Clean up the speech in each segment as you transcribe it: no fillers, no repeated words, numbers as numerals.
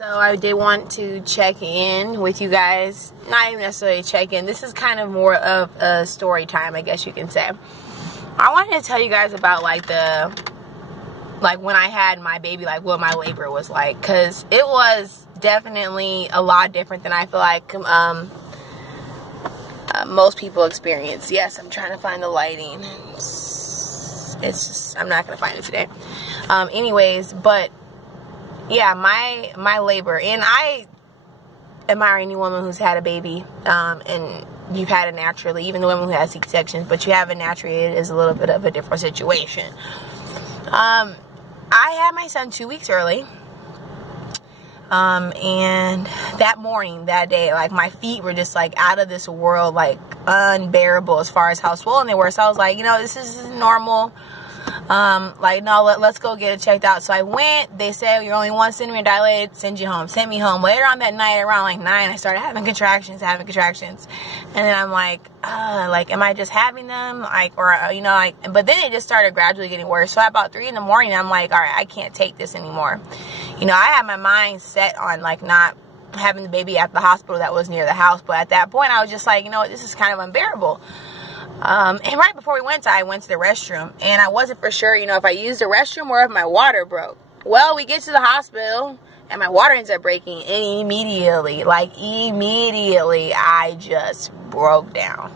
So I did want to check in with you guys. Not even necessarily check in. This is kind of more of a story time, I guess you can say. I wanted to tell you guys about like when I had my baby, like what my labor was like, because it was definitely a lot different than I feel like most people experience. Yes, I'm trying to find the lighting. It's just, I'm not gonna find it today. Anyways, but yeah, my labor, and I admire any woman who's had a baby, and you've had it naturally, even the women who have C-sections, but you have it naturally, it is a little bit of a different situation. I had my son 2 weeks early, and that morning, that day, like my feet were just like out of this world, like unbearable as far as how swollen they were. So I was like, you know, this is normal. Like, no, let's go get it checked out. So I went. They said you're only 1 centimeter dilated, send you home. Sent me home. Later on that night, around like 9, I started having contractions. And then I'm like, am I just having them? Like, or, you know, like, but then it just started gradually getting worse. So at about 3 in the morning, I'm like, all right, I can't take this anymore. You know, I had my mind set on like not having the baby at the hospital that was near the house. But at that point, I was just like, you know what, this is kind of unbearable. And right before we went, I went to the restroom, and I wasn't for sure, you know, if I used the restroom or if my water broke. Well, we get to the hospital, and my water ends up breaking, and immediately, I just broke down.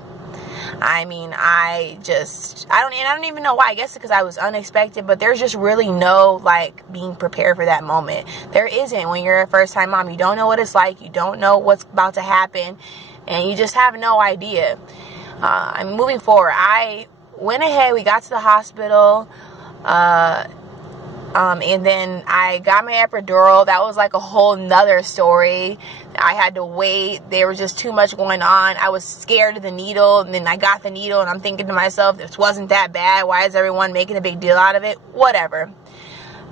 I mean, I don't even know why. I guess because I was unexpected, but there's just really no, like, being prepared for that moment. There isn't when you're a first-time mom. You don't know what it's like. You don't know what's about to happen, and you just have no idea. I'm moving forward. I went ahead. We got to the hospital, and then I got my epidural. That was like a whole nother story. I had to wait. There was just too much going on. I was scared of the needle, and then I got the needle, and I'm thinking to myself, this wasn't that bad. Why is everyone making a big deal out of it? Whatever.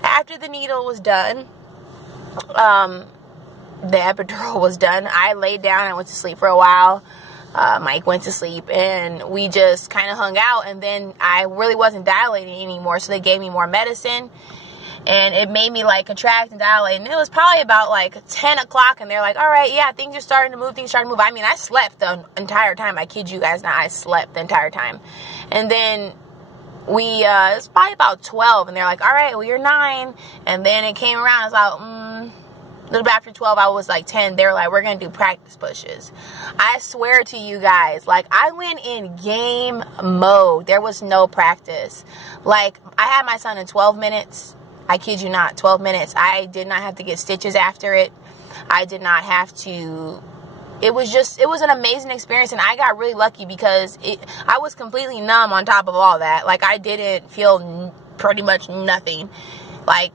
After the needle was done, the epidural was done, I laid down. I went to sleep for a while. Mike went to sleep, and we just kind of hung out, and then I really wasn't dilating anymore, so they gave me more medicine, and it made me like contract and dilate, and it was probably about like 10 o'clock, and they're like, all right, yeah, things are starting to move. I mean, I slept the entire time. I kid you guys not, I slept the entire time. And then it's probably about 12, and they're like, all right, well, you're 9, and then it came around, I was like, a little bit after 12, I was like 10. They were like, we're going to do practice pushes. I swear to you guys, like, I went in game mode. There was no practice. Like, I had my son in 12 minutes. I kid you not, 12 minutes. I did not have to get stitches after it. I did not have to. It was an amazing experience, and I got really lucky because I was completely numb on top of all that. Like, I didn't feel pretty much nothing. Like,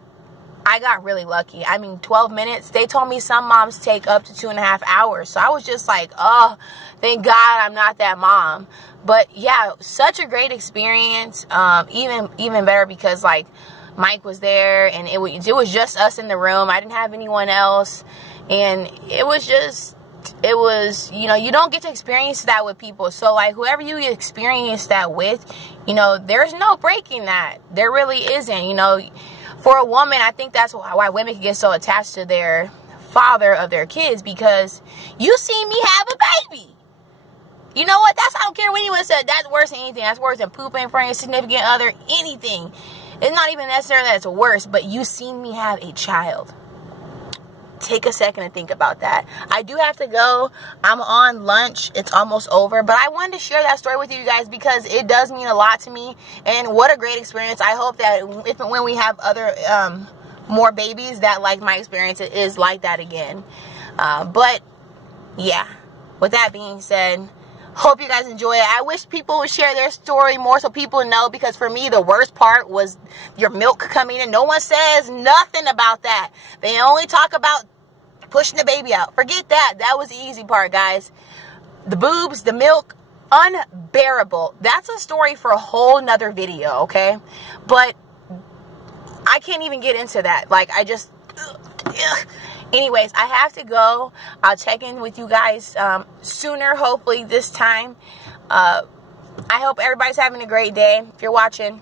I got really lucky. I mean, 12 minutes. They told me some moms take up to 2.5 hours. So I was just like, oh, thank God I'm not that mom. But yeah, such a great experience. Even better because like Mike was there, and it was just us in the room. I didn't have anyone else, and it was, you know, you don't get to experience that with people. So like whoever you experience that with, you know, there's no breaking that. There really isn't, you know. For a woman, I think that's why women can get so attached to their father of their kids, because you see me have a baby. You know what? I don't care what anyone said. That's worse than anything. That's worse than pooping in front of your significant other. Anything. It's not even necessarily that it's worse, but you seen me have a child. Take a second to think about that. I do have to go. I'm on lunch. It's almost over. But I wanted to share that story with you guys because it does mean a lot to me. And what a great experience. I hope that if and when we have other more babies, that like my experience is like that again. But yeah, with that being said, hope you guys enjoy it. I wish people would share their story more so people know, because for me, the worst part was your milk coming in. No one says nothing about that. They only talk about pushing the baby out. Forget that. That was the easy part, guys. The boobs, the milk, unbearable. That's a story for a whole nother video, okay? But I can't even get into that. Like, I just... Anyways, I have to go. I'll check in with you guys sooner, hopefully this time. I hope everybody's having a great day. If you're watching,